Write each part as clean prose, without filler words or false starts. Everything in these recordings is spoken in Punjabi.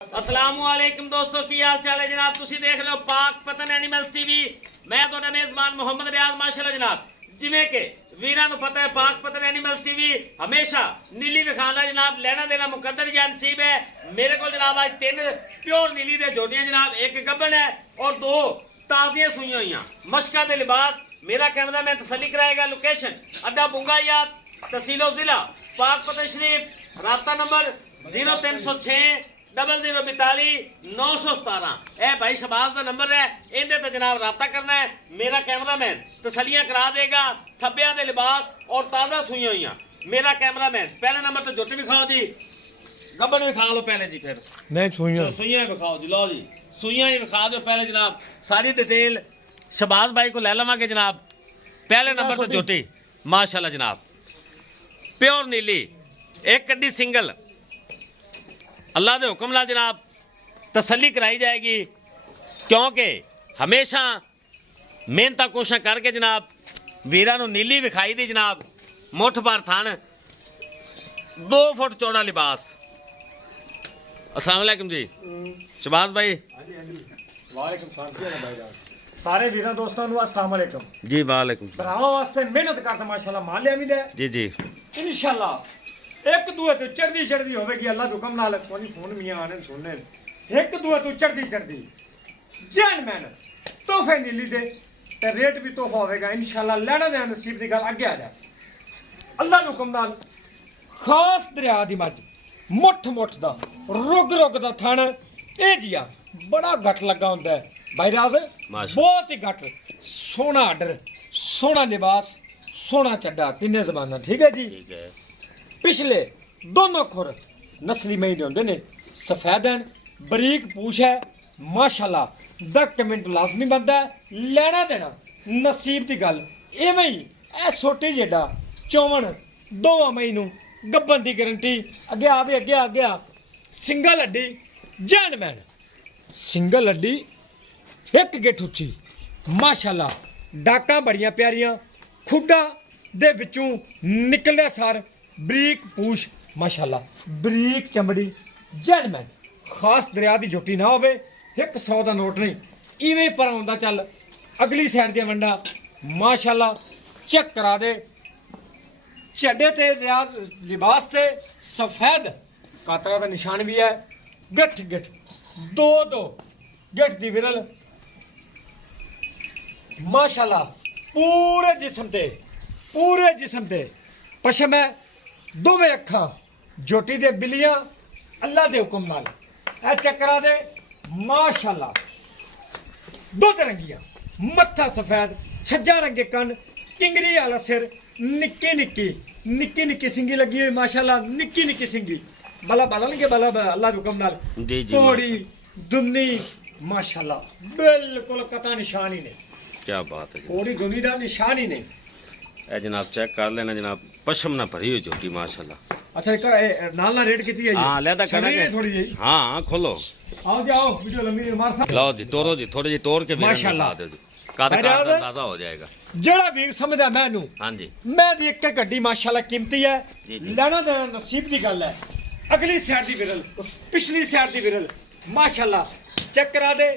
अस्सलामुअलैकुम दोस्तों की हाल चाल है जनाब। तुसी देख लो पाक पतन एनिमल्स टीवी। मैं तो मेजबान मोहम्मद रियाज माशाल्लाह जनाब। जिमें के वीरां नूं पता है पाक पतन एनिमल्स टीवी हमेशा नीली विखांदा जनाब। लेना देना मुकद्दर या नसीब है। मेरे को जनाब आज 3 प्योर नीली दे जोड़ियां जनाब, एक गब्बन है और 2 ताजियां सुईयां हुईयां मशका दे लिबास। मेरा कैमरामैन तसल्ली कराएगा। लोकेशन अड्डा बुंगायात, तहसीलो जिला पाक पतन शरीफ। राब्ता नंबर 0306 0042 917। ए भाई शबाज का नंबर है, इनके तो जनाब राब्ता करना है। मेरा कैमरामैन तसलियां करा देगा। थब्बियां दे लिबास और ताज़ा सुईयां हुईयां। मेरा कैमरामैन पहले नंबर तो जोटी विखाओ जी, गब्बन विखा लो पहले जी, फिर नहीं सुइयां सुईयां विखाओ जी। लो जी सुईयां ही विखा दो पहले जनाब। सारी डिटेल शबाज भाई को ले लवांगे जनाब। पहले नंबर तो जोटी माशाल्लाह जनाब, प्योर नीली, एक कड्डी सिंगल। अल्लाह के हुक्म नाल जनाब तसल्ली कराई जाएगी, क्योंकि हमेशा मेहनत कोशिश करके जनाब वीरां नूं नीली विखाई दी जनाब। मुठ भर थन, 2 फुट चौड़ा लिबास। अस्सलाम वालेकुम जी शबाज भाई। वालेकुम सलाम भाईजान। सारे वीरां दोस्तां नूं अस्सलाम वालेकुम जी। वालेकुम भरावां वास्ते मेहनत करता माशाल्लाह माल लिया मिले जी जी इंशाल्लाह। एक दूए तो चढ़दी चढ़दी होवेगी अल्लाह के हुक्म नाल। कोई फोन मियां आने सुनने एक दूए तो चढ़दी चढ़दी जैन मैन तोहफे नीली दे ते रेट भी तोहफा होवेगा इंशाल्लाह। लेना दे नसीब दी गल अगे आ जा अल्लाह के हुक्म नाल। खास दरिया दी मज मुठ मुठ दा रुग रुग दा थण ए जिया बड़ा घट लगा हुंदा है भाई राज, बहुत ही घट। सोहना आर्डर, सोहना लिबास, सोहना चड्डा, तिन्ने जबाना ठीक है जी। ठीक है। पिछले दोनों खुर नस्ली महीने होंगे ने, सफेदन बरीक पूछ है माशाल्लाह। 10 मिनट लाजमी बनता है। लेना देना नसीब की गल इवें ही ए सोटे जेडा चौवन 2 मई नूं गब्बन की गारंटी। अगे आ भी अगे आ गया सिंगल हड्डी जैन मैन, सिंगल हड्डी एक गिठ उच्ची माशाल्लाह। डाकां बड़ियां प्यारियां, खुड्डा दे विचों निकलदा सार बरीक पूछ माशाल्लाह, बरीक चमड़ी जैनमैन। खास दरिया की जोटी ना होवे, 100 का नोट नहीं इवें पर आउंदा चल। अगली साइड दियां वंडा माशाल्लाह चेक करा दे। चड्डे ते लिबास ते सफेद कातरा का निशान भी है। गठ गठ 2 गठ दी विरल माशाल्लाह। पूरे जिस्म ते पशम है। दोवें अखा जोटी दे बिलियां अल्लाह दे हुक्म नाल ए चक्करा दे माशाल्लाह। 2 तरंगियां, मत्था सफेद, छज्जा रंगे कन, किंगरी आला सिर, निक्की निक्की सिंगी लगी हुई माशाल्लाह। निक्की निक्की सिंगी बला लगे बला अल्लाह दे हुक्म नाल। थोड़ी दुन्नी माशाल्लाह, बिल्कुल कता निशान ही नहीं। क्या बात है, थोड़ी दुनी दा निशान ही नहीं। ए जनाब चेक कर लेना जनाब, पशम ना भरी हुई जोटी माशाल्लाह। अच्छा कर नाल ना रेट कितनी है? हां लेदा करना के थोड़ी जी। हां खोलो आओ जाओ वीडियो लंबी मार सा। लो जी तोड़ो जी, थोड़ी जी तोड़ के माशाल्लाह दे दो, काद का अंदाजा हो जाएगा। जेड़ा वीर समझदा मैनू हां जी। मैं दी एक गड्डी माशाल्लाह कीमती है। जी जी। लेना देना नसीब दी गल है। अगली साइड दी विरल, पिछली साइड दी विरल माशाल्लाह चेक करा दे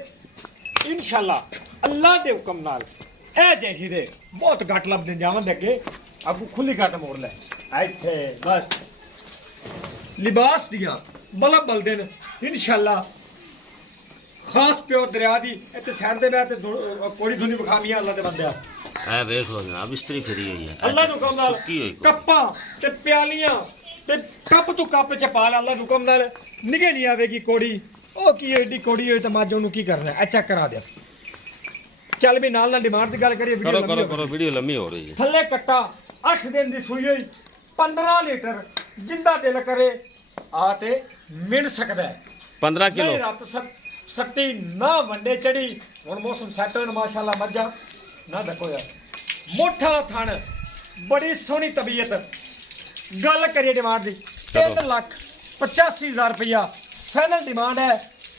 इंशाल्लाह अल्लाह दे हुक्म नाल। ए जे हीरे बहुत घट लभदे जावन दे अगे आपको खुली घट मोड़ ले इत्थे बस। लिबास दियां बलब बलदे न इंशाल्लाह। खास प्योर दरिया दी इत्थे साइड दे बैठ कोड़ी धुनी बखामियां अल्लाह दे बंदे है। देख लो जनाब इस्त्री फिरी हुई है अल्लाह दे हुक्म नाल। कप्पां ते प्यालियां ते कप तू कप च पा ला अल्लाह दे हुक्म नाल। निगे नहीं आवेगी कोड़ी ओ की एडी कोड़ी होई ते मज ओनू की करना है चेक करा दे। चल भी नाल ना डिमांड दी गल करिए। करो करो करो वीडियो लंबी हो रही है। थल्ले कट्टा 8 दिन दी सुई होई 15 लीटर जिंदा दिल करे आते मिल सकदा है। 15 किलो रात सट्टी ना वंडे चढ़ी। हुण मौसम सेट होन माशाल्लाह मज्जा ना देखो यार मोटा थण बड़ी सोहनी तबीयत। गल करिए डिमांड दी 3,85,000 रुपया फाइनल डिमांड है।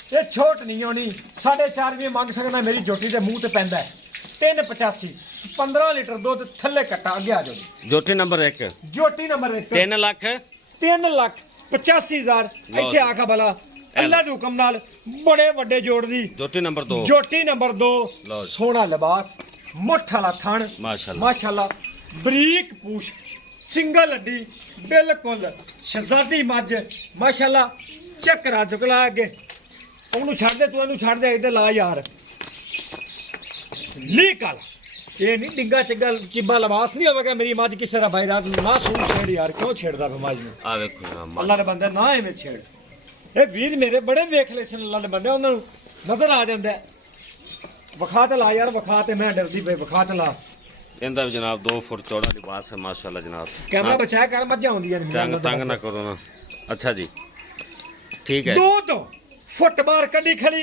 ये छोट नहीं होनी। 4.5 भी मंग सकना मेरी जोटी के मुंह ते पैंदा है। 3,85 15 लीटर दुध थल्ले कट्टा अगे आ जाओ। जोटी नंबर 1 जोटी नंबर 1 3 लाख 3,85,000 इत्थे आखा भला ਅੱਲਾ ਦੇ ਹੁਕਮ ਨਾਲ ਬੜੇ ਵੱਡੇ ਜੋੜ ਦੀ ਜੋਟੀ ਨੰਬਰ 2 ਜੋਟੀ ਨੰਬਰ 2 ਲਓ ਜੀ। ਸੋਹਣਾ ਲਿਬਾਸ ਮੁੱਠ ਵਾਲਾ ਥਣ ਮਾਸ਼ਾਅੱਲਾ ਮਾਸ਼ਾਅੱਲਾ ਬਰੀਕ ਪੂਛ ਸਿੰਗਲ ਅੱਡੀ ਬਿਲਕੁਲ ਸ਼ਹਜ਼ਾਦੀ ਮੱਝ ਮਾਸ਼ਾਅੱਲਾ ਚੱਕਰਾ ਚੁਕਲਾ ਅੱਗੇ ਉਹਨੂੰ ਛੱਡ ਦੇ ਤੂੰ ਇਹਨੂੰ ਛੱਡ ਦੇ ਇੱਧਰ ਲਾ ਯਾਰ ਲੀਕਲ ਇਹ ਨਹੀਂ ਡਿੱਗਾ ਚੱਗਾ ਚਿੱਬਾ ਲਿਬਾਸ ਨਹੀਂ ਹੋਵੇਗਾ ਮੇਰੀ ਮੱਝ ਕਿਸੇ ਦਾ ਭਾਈ ਰਾਤ ਨਾ ਸੂਣ ਛੇੜ ਯਾਰ ਕਿਉਂ ਛੇੜਦਾ ਫਿਰ ਮੱਝ ਨੂੰ ਆ ਵੇਖੋ ਜਨਾਬ ਅੱਲਾ ਦੇ ਬੰਦੇ ਨਾ ਐਵੇਂ ਛੇੜ ਇਹ ਵੀਰ ਮੇਰੇ ਬੜੇ ਵੇਖ ਲੈ ਸਨ ਅੱਲਾ ਦੇ ਬੰਦੇ ਉਹਨਾਂ ਨੂੰ ਨਜ਼ਰ ਆ ਜਾਂਦਾ ਹੈ। ਵਿਖਾ ਤੇ ਲਾ ਯਾਰ ਵਿਖਾ ਤੇ ਮੈਂ ਡਰਦੀ ਪਈ ਵਿਖਾ ਤੇ ਲਾ ਇਹਦਾ ਵੀ ਜਨਾਬ 2 ਫੁੱਟ ਚੌੜਾ ਲਿਬਾਸ ਹੈ ਮਾਸ਼ਾਅੱਲਾ ਜਨਾਬ ਕੈਮਰਾ ਬਚਾਇਆ ਕਰ ਮੱਝਾਂ ਹੁੰਦੀਆਂ ਨੇ ਤੰਗ ਤੰਗ ਨਾ ਕਰੋ ਨਾ ਅੱਛਾ ਜੀ ਠੀਕ ਹੈ ਦੋ ਤੋਂ ਫੁੱਟ ਬਾਹਰ ਕੱਢੀ ਖੜੀ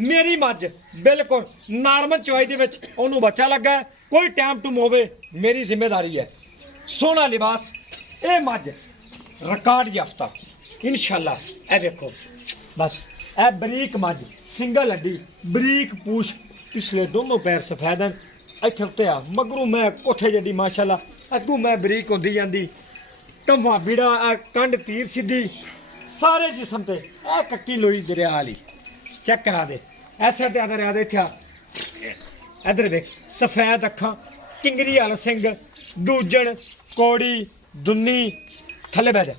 ਮੇਰੀ ਮੱਝ ਬਿਲਕੁਲ ਨਾਰਮਲ ਚਵਾਈ ਦੇ ਵਿੱਚ ਉਹਨੂੰ ਬੱਚਾ ਲੱਗਾ ਹੈ। ਕੋਈ ਟਾਈਮ ਟੂ ਹੋਵੇ ਮੇਰੀ ਜ਼ਿੰਮੇਵਾਰੀ ਹੈ ਸੋਹਣਾ ਲਿਬਾਸ ਇਹ ਮੱਝ ਰਿਕਾਰਡ ਯਾਫਤਾ ਇਨਸ਼ਾਅੱਲਾ ਇਹ ਦੇਖੋ ਬਸ ਇਹ ਬਰੀਕ ਮੱਝ ਸਿੰਗਲ ਹੱਡੀ ਬਰੀਕ ਪੂਛ ਪਿਛਲੇ ਦੋਨੋਂ ਪੈਰ ਸਫੈਦ ਹਨ ਇੱਥੇ ਉੱਤੇ ਆ ਮਗਰੂ ਮੈਂ ਕੋਠੇ ਜੱਡੀ ਮਾਸ਼ਾਅੱਲਾ ਅੱਗੂ ਮੈਂ ਬਰੀਕ ਹੁੰਦੀ ਜਾਂਦੀ ਟੰਵਾ ਬੀੜਾ ਆ ਕੰਡ ਤੀਰ ਸਿੱਧੀ ਸਾਰੇ ਜਿਸਮ ਤੇ ਇਹ ਕੱਟੀ ਲੋਈ ਦਰਿਆ ਵਾਲੀ ਚੈੱਕ ਕਰਾ ਦੇ ਐਸਰ ਤੇ ਦਰਿਆ ਦੇ ਇੱਥੇ ਇਧਰ ਵੇਖ ਸਫੈਦ ਅੱਖਾਂ ਕਿੰਗਰੀ ਵਾਲਾ ਸਿੰਘ ਦੂਜਣ ਕੋੜੀ ਦੁੰਨੀ ਥੱਲੇ ਬਹਿ ਜਾ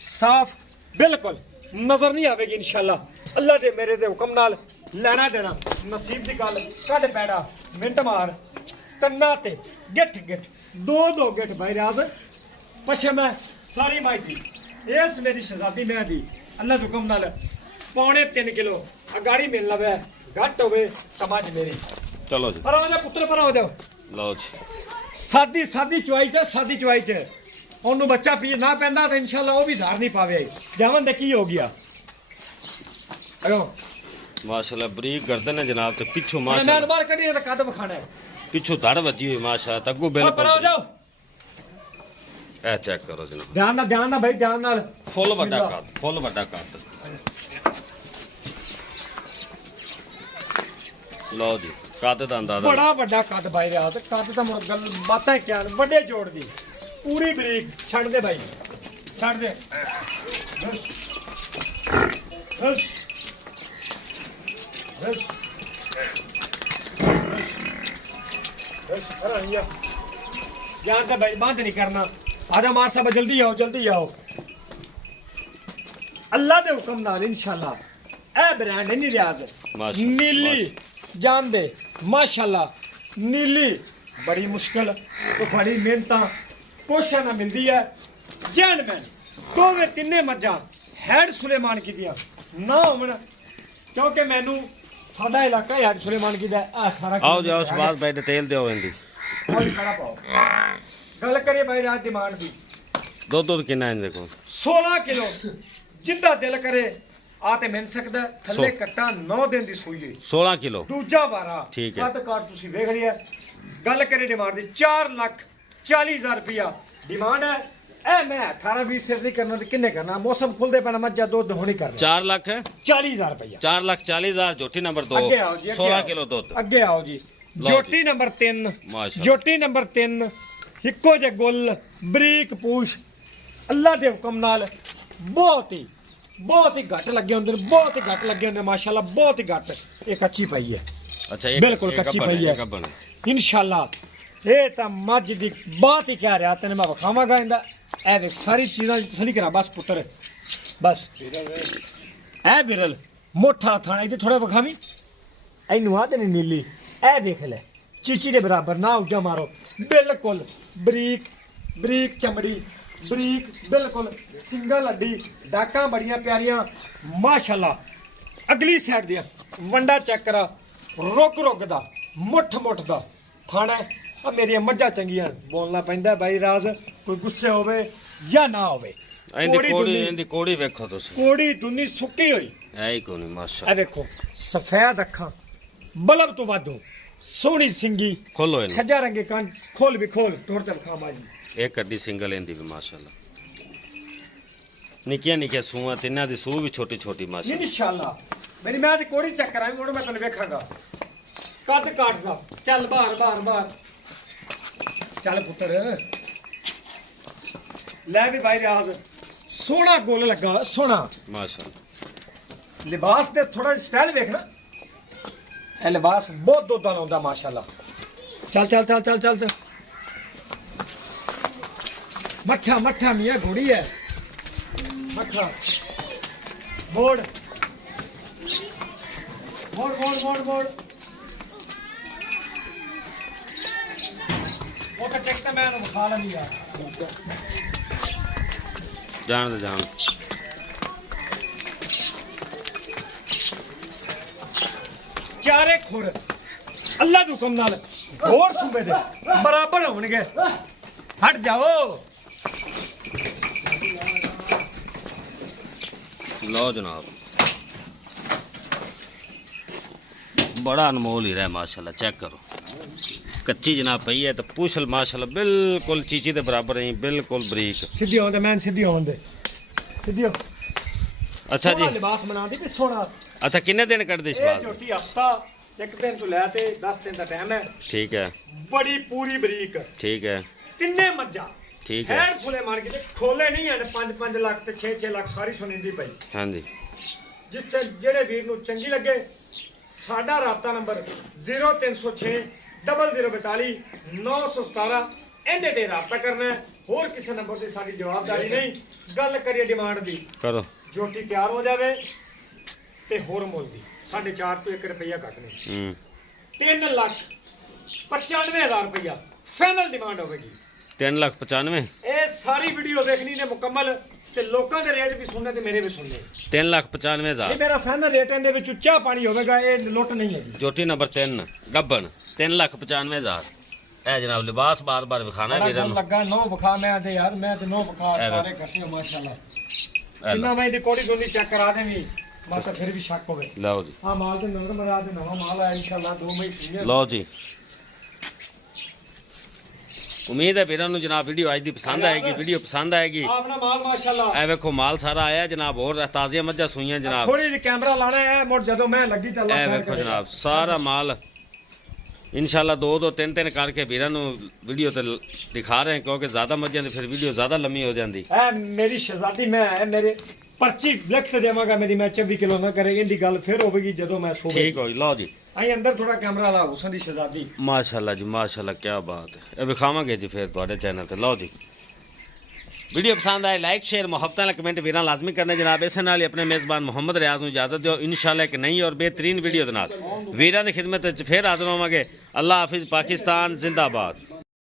ਸਾਫ਼ ਬਿਲਕੁਲ ਨਜ਼ਰ ਨਹੀਂ ਆਵੇਗੀ ਇਨਸ਼ਾਅੱਲਾ ਅੱਲਾ ਦੇ ਮੇਰੇ ਦੇ ਹੁਕਮ ਨਾਲ ਲੈਣਾ ਦੇਣਾ ਨਸੀਬ ਦੀ ਗੱਲ ਕੱਢ ਪੈੜਾ ਮਿੰਟ ਮਾਰ ਕੰਨਾਂ ਤੇ ਗਿੱਠ ਗਿੱਠ ਦੋ ਗਿੱਠ ਭਾਈ ਰਾਜ਼ ਪਛੇ ਮੈਂ ਸਾਰੀ ਮਾਈਤੀ ਇਸ ਮੇਰੀ ਸ਼ਹਜ਼ਾਦੀ ਮੈਂ ਦੀ ਅੱਲਾ ਦੇ ਹੁਕਮ ਨਾਲ ਪੌਣੇ 3 ਕਿਲੋ ਅਗਾੜੀ ਮਿਲ ਲਵੇ ਘੱਟ ਹੋਵੇ ਸਮਝ ਮੇਰੀ ਚਲੋ ਜੀ ਪਰ ਉਹਦਾ ਪੁੱਤਰ ਪਰ ਹੋ ਜਾਓ ਲਓ ਜੀ ਸਾਦੀ ਚੁਆਈ ਤੇ ਸਾਦੀ ਚੁਆਈ ਚ ਉਹਨੂੰ ਬੱਚਾ ਪੀ ਨਾ ਪੈਂਦਾ ਤਾਂ ਇਨਸ਼ਾਅੱਲਾ ਉਹ ਵੀ ਧਾਰ ਨਹੀਂ ਪਾਵੇ ਜਾਵਨ ਦੇ ਕੀ ਹੋ ਗਿਆ ਅਯੋ ਮਾਸ਼ਾਅੱਲਾ ਬਰੀਕ ਗਰਦਨ ਹੈ ਜਨਾਬ ਤੇ ਪਿੱਛੋਂ ਮੈਂ ਮਾਸ਼ਾਅੱਲਾ ਬਾਹਰ ਕੱਢੀ ਤਾਂ ਕਦ ਵਿਖਾਣਾ ਹੈ ਪਿੱਛੋਂ ਧੜ ਵੱਜੀ ਹੋਈ ਮਾਸ਼ਾਅੱਲਾ ਤੱਗੂ ਪਰ ਹੋ ਬਿਲਕੁਲ ਜਾਓ ਇਹ ਚੈੱਕ ਕਰੋ ਜਨਾਬ ਧਿਆਨ ਨਾਲ ਭਾਈ ਧਿਆਨ ਨਾਲ ਫੁੱਲ ਵੱਡਾ ਕੱਦ ਫੁੱਲ ਵੱਡਾ ਕੱਦ ਲਓ ਜੀ ਕੱਦ ਦਾ ਅੰਦਾਜ਼ਾ ਬੜਾ ਵੱਡਾ ਕੱਦ ਬਾਈ ਰਿਆ ਤੇ ਕੱਦ ਤਾਂ ਮੁੜ ਗੱਲ ਬਾਤਾਂ ਕਿਆ ਨੇ, ਵੱਡੇ ਜੋੜ ਦੀ ਪੂਰੀ ਬਰੀਕ ਛੱਡ ਦੇ ਬਾਈ ਛੱਡ ਦੇ ਬਸ ਬਸ ਅਰੇ ਯਾਰ ਤਾਂ ਭਾਈ ਬੰਦ ਨਹੀਂ ਕਰਨਾ ਆਜਾ ਮਾਰ ਸਾਹਿਬ ਜਲਦੀ ਆਓ ਅੱਲਾ ਦੇ ਹੁਕਮ ਨਾਲ ਇਨਸ਼ਾਅੱਲਾ ਇਹ ਬ੍ਰਾਂਡ ਨਹੀਂ ਰਿਆਜ਼ ਮਾਸ਼ਾਅੱਲਾ, ਨੀਲੀ ਜਾਣਦੇ ਮਾਸ਼ਾਅੱਲਾ ਨੀਲੀ ਬੜੀ ਮੁਸ਼ਕਲ ਤੇ ਬੜੀ ਮਿਹਨਤਾਂ ਕੋਸ਼ਿਸ਼ਾਂ ਨਾਲ ਮਿਲਦੀ ਹੈ ਜੈਂਟਮੈਨ ਦੋਵੇਂ ਤਿੰਨੇ ਮੱਝਾਂ ਹੈਡ ਸੁਲੇਮਾਨ ਕੀ ਦੀਆਂ ਨਾ ਹੋਣ ਕਿਉਂਕਿ ਮੈਨੂੰ ਸਾਡਾ ਇਲਾਕਾ ਹੈਡ ਸੁਲੇਮਾਨ ਕੀ ਦਾ ਆ ਸਾਰਾ ਆਓ ਜੀ ਉਸ ਬਾਅਦ ਬਾਈ ਡਿਟੇਲ ਦਿਓ ਇਹਦੀ ਖੜਾ ਪਾਓ ਗੱਲ ਕਰੀਏ ਭਾਈ ਰਾਜ ਡਿਮਾਂਡ ਦੀ ਦੁੱਧ ਕਿੰਨਾ ਇਹਦੇ ਕੋਲ 16 ਕਿਲੋ ਜਿੰਦਾ ਦਿਲ ਕਰੇ ਆ ਤੇ ਮਿਲ ਸਕਦਾ ਥੱਲੇ ਕੱਟਾ 9 ਦਿਨ ਦੀ ਸੂਈ ਹੈ 16 ਕਿਲੋ ਦੂਜਾ ਵਾਰਾ ਠੀਕ ਹੈ। ਕੱਦ ਕਾਟ ਤੁਸੀਂ ਵੇਖ ਲਿਆ ਗੱਲ ਕਰੇ ਡਿਮਾਂਡ ਦੀ 4,40,000 ਰੁਪਇਆ ਡਿਮਾਂਡ ਹੈ ਇਹ ਮੈਂ 18-20 ਸਿਰ ਨਹੀਂ ਕਰਨਾ ਤੇ ਕਿੰਨੇ ਕਰਨਾ ਮੌਸਮ ਖੁੱਲਦੇ ਪੈਣਾ ਮੱਝਾਂ ਦੁੱਧ ਹੋਣੀ ਕਰਨਾ 4 ਲੱਖ 40,000 ਰੁਪਇਆ 4,40,000 ਜੋਟੀ ਨੰਬਰ 2 ਅੱਗੇ ਆਓ ਜੀ 16 ਕਿਲੋ ਦੁੱਧ ਅੱਗੇ ਆਓ ਜੀ ਲਓ ਜੋਟੀ ਨੰਬਰ 3 ਮਾਸ਼ਾਅੱਲਾ। ਜੋਟੀ ਨੰਬਰ 3 ਇੱਕੋ ਜਿਹੇ ਗੁੱਲ ਬਰੀਕ ਪੂਛ ਅੱਲਾ ਦੇ ਹੁਕਮ ਨਾਲ ਬਹੁਤ ਹੀ ਘੱਟ ਲੱਗੇ ਹੁੰਦੇ ਨੇ ਬਹੁਤ ਹੀ ਘੱਟ ਲੱਗੇ ਹੁੰਦੇ ਮਾਸ਼ਾਅੱਲਾ ਬਹੁਤ ਹੀ ਘੱਟ ਇਹ ਕੱਚੀ ਪਈ ਹੈ ਅੱਛਾ ਇਹ ਬਿਲਕੁਲ ਕੱਚੀ ਪਈ ਹੈ ਇਨਸ਼ਾਅੱਲਾ ਇਹ ਤਾਂ ਮੱਝ ਦੀ ਬਾਤ ਹੀ ਕਹਿ ਰਿਹਾ ਤੈਨੂੰ ਮੈਂ ਵਿਖਾਵਾਂਗਾ ਇਹਦਾ ਇਹ ਵੇਖ ਸਾਰੀ ਚੀਜ਼ਾਂ ਦੀ ਤਸੱਲੀ ਕਰਾ ਬਸ ਪੁੱਤਰ ਬਸ ਇਹ ਵਿਰਲ ਮੋਠਾ ਥਾਣਾ ਇਹਦੇ ਥੋੜਾ ਵਿਖਾਵੀਂ ਇਹਨੂੰ ਆਦੇ ਨੇ ਨੀਲੀ ਇਹ ਵੇਖ ਲੈ ਚੀਚੀ ਦੇ ਬਰਾਬਰ ਨਾ ਉੱਜਾ ਮਾਰੋ ਬਿਲਕੁਲ ਬਰੀਕ ਚਮੜੀ ਬਰੀਕ ਬਿਲਕੁਲ ਸਿੰਗਲ ਹੱਡੀ ਡਾਕਾਂ ਬੜੀਆਂ ਪਿਆਰੀਆਂ ਮਾਸ਼ਾਅੱਲਾ ਅਗਲੀ ਸਾਈਡ ਦੀਆਂ ਵੰਡਾ ਚੈੱਕ ਕਰਾ ਰੁਕ ਦਾ ਮੁੱਠ ਦਾ ਖਾਣਾ ਆ ਮੇਰੀਆਂ ਮੱਝਾਂ ਚੰਗੀਆਂ ਬੋਲਣਾ ਪੈਂਦਾ ਬਾਈ ਰਾਜ਼ ਕੋਈ ਗੁੱਸੇ ਹੋਵੇ ਜਾਂ ਨਾ ਹੋਵੇ ਇਹਦੀ ਕੋੜੀ ਵੇਖੋ ਤੁਸੀਂ ਕੋੜੀ ਦੁਨੀ ਸੁੱਕੀ ਹੋਈ ਐ ਹੀ ਕੋਈ ਇਹ ਮਾਸ਼ਾਅੱਲਾ ਵੇਖੋ ਸਫੈਦ ਅੱਖਾਂ ਬਲਬ ਤੋਂ ਵਾਧੂ ਸੋਹਣੀ ਸਿੰਗੀ ਖੋਲੋ ਇਹਨੂੰ ਖੱਜਾ ਰੰਗੇ ਕੰਨ ਖੋਲ ਤੋੜ ਤੇ ਖਾ ਮਾਜੀ ਇਹ ਕੱਡੀ ਸਿੰਗਲ ਇਹਦੀ ਵੀ ਮਾਸ਼ਾਅੱਲਾ ਨਿੱਕੀਆਂ ਸੂਆਂ ਤਿੰਨਾਂ ਦੀ ਸੂ ਵੀ ਛੋਟੀ ਮਾਸ਼ਾਅੱਲਾ ਇਨਸ਼ਾਅੱਲਾ ਮੇਰੀ ਮੈਂ ਤੇ ਕੋੜੀ ਚੈੱਕ ਕਰਾਂ ਹੁਣ ਮੈਂ ਤੈਨੂੰ ਵੇਖਾਂਗਾ ਕੱਦ ਕਾਟਦਾ ਚੱਲ ਬਾਹਰ ਚੱਲ ਪੁੱਤਰ ਲੈ ਵੀ ਬਾਈ ਰਿਆਜ਼ ਸੋਹਣਾ ਗੁੱਲ ਲੱਗਾ ਸੋਹਣਾ ਮਾਸ਼ਾਅੱਲਾ ਲਿਬਾਸ ਤੇ ਥੋੜਾ ਸਟਾਈਲ ਵੇਖਣਾ ਇਹ ਲਿਬਾਸ ਬਹੁਤ ਦੋਦਾਂ ਲਾਉਂਦਾ ਮਾਸ਼ਾਅੱਲਾ ਚੱਲ ਚੱਲ ਚੱਲ ਚੱਲ ਚੱਲ ਮੱਠਾ ਮੱਠਾ ਮੀਆਂ ਘੋੜੀ ਹੈ ਮੱਠਾ ਮੋੜ ਮੋੜ ਮੋੜ ਮੋੜ ਮੋੜ ਉਹ ਤਾਂ ਟਿਕ ਤੇ ਮੈਂ ਵਿਖਾ ਲੈਂਦੀ ਆ ਜਾਣ ਦੇ ਜਾਣ ਚਾਰੇ ਖੁਰ ਅੱਲਾ ਦੇ ਹੁਕਮ ਨਾਲ ਹੋਰ ਸੂਬੇ ਦੇ ਬਰਾਬਰ ਹੋਣਗੇ ਹਟ ਜਾਓ ਲਓ ਜਨਾਬ बड़ा अनमोल ही रहा है माशाल्लाह चेक करो कच्ची जनाब पई है तो पूछल माशाल्लाह बिल्कुल चीची के बराबर है बिल्कुल बरीक ਸਿੱਧੀ ਹੋਣ ਦੇ ਮੈਂ ਸਿੱਧੀ ਹੋਣ ਦੇ ਸਿੱਧੀ ਹੋ अच्छा जी ਲਿਬਾਸ ਬਣਾ ਦੇ ਵੀ ਸੋਹਣਾ अच्छा किन्ने दिन कर दे इस ਇਹ बात ਝੋਟੀ ਹਫਤਾ ਇੱਕ ਦਿਨ ਤੋਂ ਲੈ ਤੇ 10 ਦਿਨ ਦਾ ਟਾਈਮ ਹੈ ठीक है ਬੜੀ ਪੂਰੀ ਬਰੀਕ ठीक है ਤਿੰਨੇ ਮੱਝਾਂ ठीक है ਖੈਰ ਫੁੱਲੇ ਮਾਰ ਕੇ ਤੇ ਖੋਲੇ ਨਹੀਂ ਹਨ 5-5 ਲੱਖ ਤੇ 6-6 ਲੱਖ ਸਾਰੀ ਸੁਣੀਂਦੀ ਪਈ हाँ जी ਜਿਸ ਤੇ ਜਿਹੜੇ ਵੀਰ ਨੂੰ ਚੰਗੀ ਲੱਗੇ ਸਾਡਾ ਰਾਬਤਾ ਨੰਬਰ 0306 0042 917 ਇਹਦੇ ਤੇ ਰਾਬਤਾ ਕਰਨਾ ਹੈ ਹੋਰ ਕਿਸੇ ਨੰਬਰ ਤੇ ਸਾਡੀ ਜਵਾਬਦਾਰੀ ਨਹੀਂ ਗੱਲ ਕਰੀਏ ਡਿਮਾਂਡ ਦੀ करो ਜੋਟੀ ਤਿਆਰ ਹੋ ਜਾਵੇ ਤੇ ਹੋਰ ਮੁੱਲ ਦੀ 4.5 ਤੋਂ 1 ਰੁਪਿਆ ਘੱਟ ਨਹੀਂ 3 ਲੱਖ 95,000 ਰੁਪਇਆ ਫਾਈਨਲ ਡਿਮਾਂਡ ਹੋਵੇਗੀ 3,95,000 ਇਹ ਸਾਰੀ ਵੀਡੀਓ ਦੇਖਣੀ ਨੇ ਮੁਕੰਮਲ ਤੇ ਲੋਕਾਂ ਦੇ ਰੇਟ ਵੀ ਸੁਣਨੇ ਤੇ ਮੇਰੇ ਵੀ ਸੁਣਨੇ 3,95,000 ਇਹ ਮੇਰਾ ਫਾਈਨਲ ਰੇਟ ਇਹਦੇ ਵਿੱਚ ਉੱਚਾ ਪਾਣੀ ਹੋਵੇਗਾ ਇਹ ਲੁੱਟ ਨਹੀਂ ਹੈਗੀ चोटी नंबर 3 गब्बन 3,95,000 ए जनाब लिबास बार बार विखाना है ਬੜਾ वीरन ਗੱਲ ਲੱਗਾ ਨੋ ਵਿਖਾ ਮੈਂ ਤੇ ਯਾਰ ਮੈਂ ਤੇ ਨੋ ਵਿਖਾ ਇਹ ਸਾਰੇ ਘਸੇ ਮਾਸ਼ਾਅੱਲਾ ਕਿੰਨਾ ਮੈਂ ਇਹਦੀ ਕੋੜੀ ਦੋਨੀ ਚੈੱਕ ਕਰਾ ਦੇਵੀਂ ਮਾਤਾ ਫਿਰ ਵੀ ਸ਼ੱਕ ਹੋਵੇ लो जी ਆ ਮਾਲ ਤੇ ਨੰਬਰ ਮਰਾ ਦੇ ਨਵਾਂ ਮਾਲ ਆਇਆ ਇਨਸ਼ਾਅੱਲਾ 2 ਮਹੀਨੇ लो जी उम्मीद है वीरन जनाब वीडियो आज दी पसंद आएगी वीडियो पसंद आएगी ਆਪਣਾ ਮਾਲ ਮਾਸ਼ਾਅੱਲਾ ए वेखो माल सारा आया जनाब और ताज़ियां मज्जां सूइयां जनाब ਥੋੜੀ ਜਿਹੀ ਕੈਮਰਾ ਲਾਣਾ ਹੈ ਮੁੜ ਜਦੋਂ ਮੈਂ ਲੱਗੀ ਤਾਂ ए ਅੱਲਾ वेखो जनाब सारा माल इंशाल्लाह 2-2 3-3 करके वीरन वीडियो ते दिखा रहे हैं क्योंकि ज़्यादा मज्जां ते फिर वीडियो ज़्यादा लंबी हो जाती ਇਹ ਮੇਰੀ ਸ਼ਹਿਜ਼ਾਦੀ ਮੈਂ ਹੈ ਮੇਰੇ ਪਰਚੀ ਲਿਖ ਤੇ ਦੇਵਾਂਗਾ ਮੇਰੀ ਮੈਂ 24 ਕਿਲੋ ਨਾ ਕਰੇ ਇਹਦੀ ਗੱਲ ਫਿਰ ਹੋਵੇਗੀ ਜਦੋਂ ਮੈਂ ਸੋਵੇ ठीक हो जी लो जी ਆਈ ਅੰਦਰ ਥੋੜਾ ਕੈਮਰਾ ਲਾ ਹੁਸਨ ਦੀ ਸ਼ਹਿਜ਼ਾਦੀ माशाल्लाह जी माशाल्लाह क्या बात है ये विखावांगे जी फिर तुहाडे चैनल ते लो जी वीडियो पसंद आए लाइक शेयर मुहब्बत नाल कमेंट वीरां लाजमी करने जनाब इस नाल ही अपने मेज़बान मोहम्मद रियाज नूं इजाजत दिओ इंशाल्लाह एक नई और बेहतरीन वीडियो दे नाल वीरां दी खिदमत च फिर हाज़र होवांगे अल्लाह हाफिज़ पाकिस्तान जिंदाबाद।